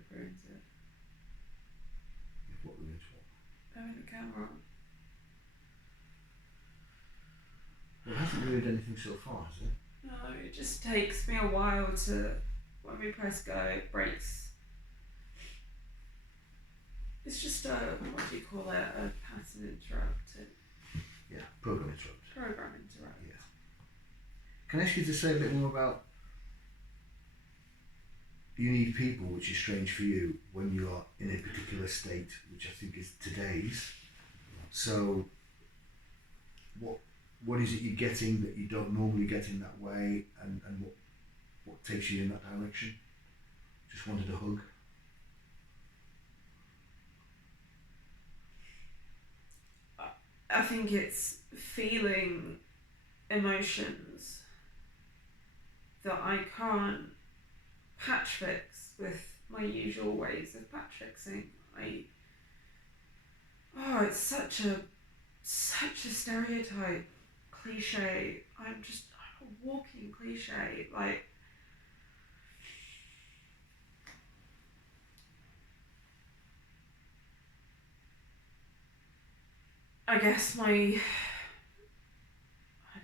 Oprah into it. You've what into what? Having the camera on. Well, it hasn't moved anything so far, has it? No, it just takes me a while to, when we press go, it breaks. It's just a, what do you call it, a pattern interrupt. Yeah, program interrupt. Program interrupt. Yeah. Can I ask you to say a bit more about you need people, which is strange for you when you are in a particular state, which I think is today's. So, what is it you're getting that you don't normally get in that way, and what takes you in that direction? Just wanted a hug. I think it's feeling emotions that I can't patch fix with my usual ways of patch fixing. It's such a stereotype, cliche. I'm a walking cliche. Like, I guess I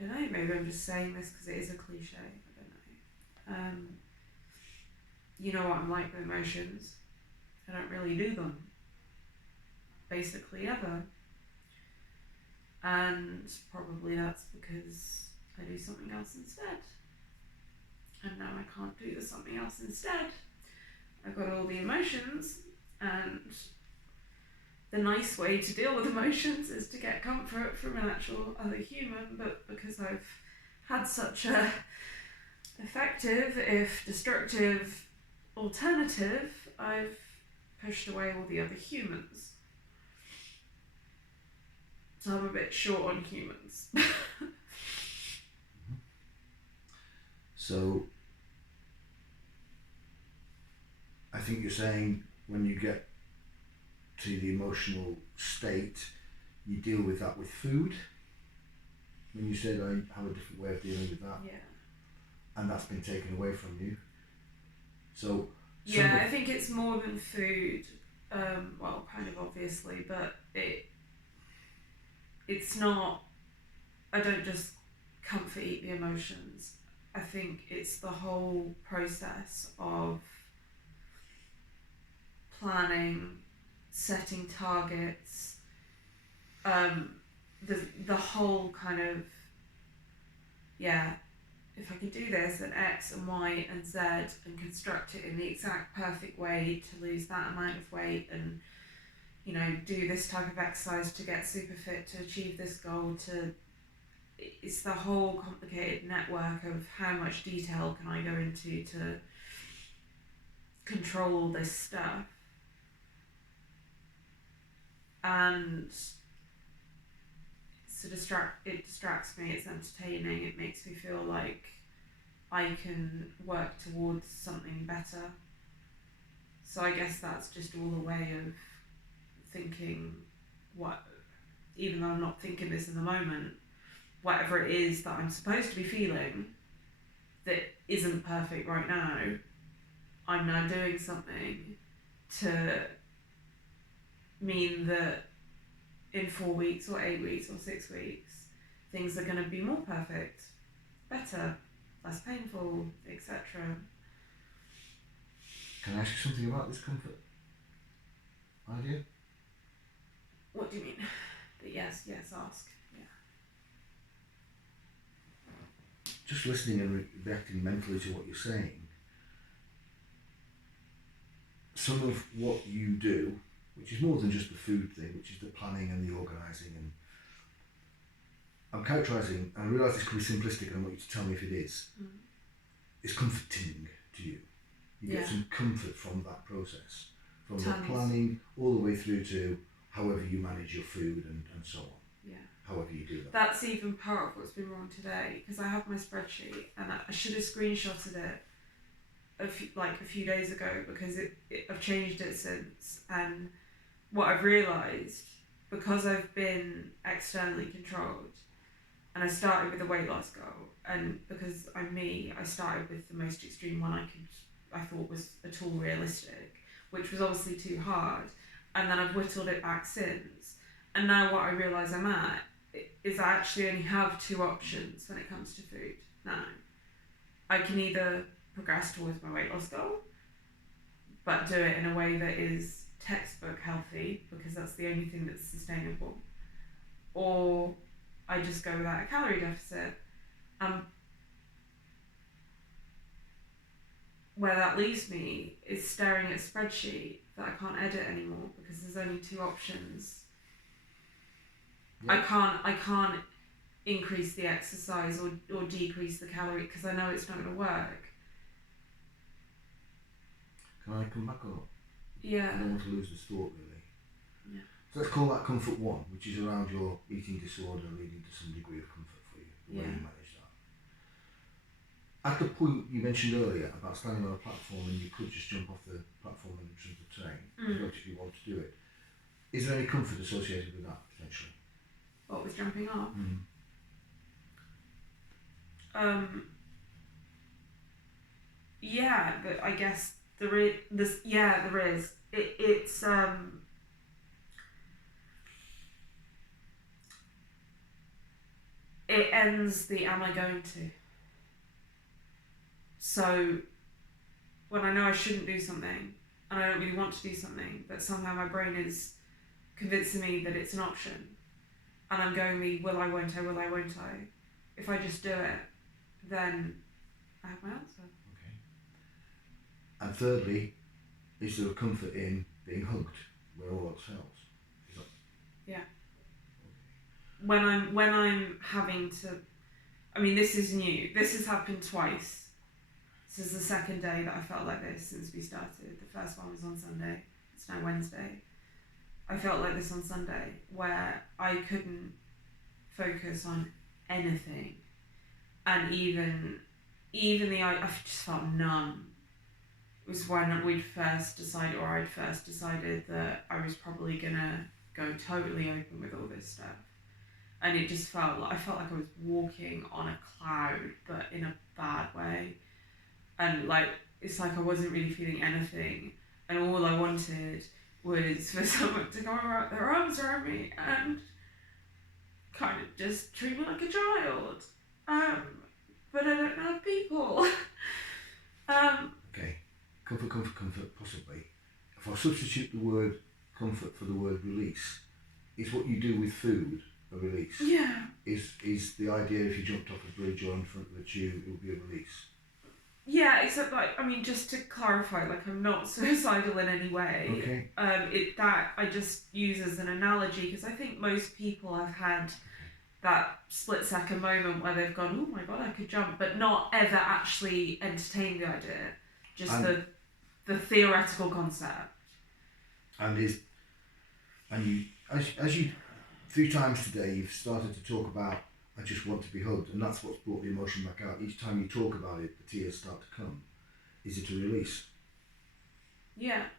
don't know, maybe I'm just saying this because it is a cliche. I don't know. You know what I'm like with emotions. I don't really do them, basically ever. And probably that's because I do something else instead. And now I can't do the something else instead. I've got all the emotions, and the nice way to deal with emotions is to get comfort from an actual other human, but because I've had such a effective, if destructive, alternative, I've pushed away all the other humans. So I'm a bit short on humans. So, I think you're saying when you get to the emotional state, you deal with that with food. When you said I have a different way of dealing with that, Yeah. and that's been taken away from you. So yeah, I think it's more than food. Well, kind of obviously, but it's not. I don't just comfort eat the emotions. I think it's the whole process of planning, setting targets, the whole kind of, if I can do this at X and Y and Z and construct it in the exact perfect way to lose that amount of weight, and do this type of exercise to get super fit to achieve this goal, it's the whole complicated network of how much detail can I go into to control all this stuff. And it distracts me, it's entertaining, it makes me feel like I can work towards something better. So I guess that's just all a way of thinking, even though I'm not thinking this in the moment, whatever it is that I'm supposed to be feeling that isn't perfect right now, I'm now doing something to mean that in 4 weeks or 8 weeks or 6 weeks, things are going to be more perfect, better, less painful, etc. Can I ask you something about this comfort idea? What do you mean? But yes, ask. Yeah. Just listening and reacting mentally to what you're saying. Some of what you do, which is more than just the food thing, which is the planning and the organising, and I'm characterising, and I realise this could be simplistic and I want you to tell me if it is, it's comforting to you. You get some comfort from that process, from the planning all the way through to however you manage your food and so on. Yeah. However you do that. That's even part of what's been wrong today, because I have my spreadsheet and I should have screenshotted it a few days ago, because I've changed it since, and what I've realised, because I've been externally controlled and I started with a weight loss goal, and because I'm me, I started with the most extreme one I thought was at all realistic, which was obviously too hard, and then I've whittled it back since. And now what I realise I'm at is I actually only have two options when it comes to food now. I can either progress towards my weight loss goal, but do it in a way that is textbook healthy, because that's the only thing that's sustainable, or I just go without a calorie deficit. Where that leaves me is staring at a spreadsheet that I can't edit anymore because there's only two options. Yeah. I can't increase the exercise or decrease the calorie because I know it's not going to work. Can I come back on? Yeah. I don't want to lose this thought, really. Yeah. So let's call that comfort one, which is around your eating disorder leading to some degree of comfort for you, the way you manage that. At the point you mentioned earlier about standing on a platform and you could just jump off the platform and jump the train, if you want to do it, is there any comfort associated with that, potentially? What, with jumping off? Yeah, but I guess there is. There is. It's it ends the am I going to. So when I know I shouldn't do something and I don't really want to do something, but somehow my brain is convincing me that it's an option, and I'm going will I, won't I, will I, won't I. If I just do it, then I have my answer. Okay. And thirdly, is there a comfort in being hugged where all else fails? Yeah. Okay. When I'm having to, I mean, this is new. This has happened twice. This is the second day that I felt like this since we started. The first one was on Sunday. It's now Wednesday. I felt like this on Sunday, where I couldn't focus on anything, and even I just felt numb. It was when I'd first decided that I was probably gonna go totally open with all this stuff, and it just felt like I was walking on a cloud, but in a bad way, and it's like I wasn't really feeling anything, and all I wanted was for someone to come wrap their arms around me and kind of just treat me like a child. But I don't have people. Okay, comfort, possibly. If I substitute the word comfort for the word release, is what you do with food a release? Yeah. Is the idea if you jumped off a bridge or in front of a tube, it would be a release? Yeah, except just to clarify, I'm not suicidal in any way. Okay. That I just use as an analogy because I think most people have had that split-second moment where they've gone, oh my god, I could jump, but not ever actually entertained the idea, just the theoretical concept. And you, as you 3 times today, you've started to talk about I just want to be hugged, and that's what's brought the emotion back out. Each time you talk about it, the tears start to come. Is it a release? Yeah.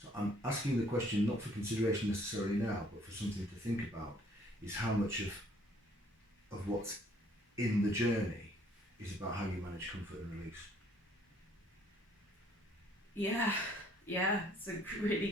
So I'm asking the question not for consideration necessarily now, but for something to think about, is how much of what's in the journey is about how you manage comfort and release. Yeah, it's a really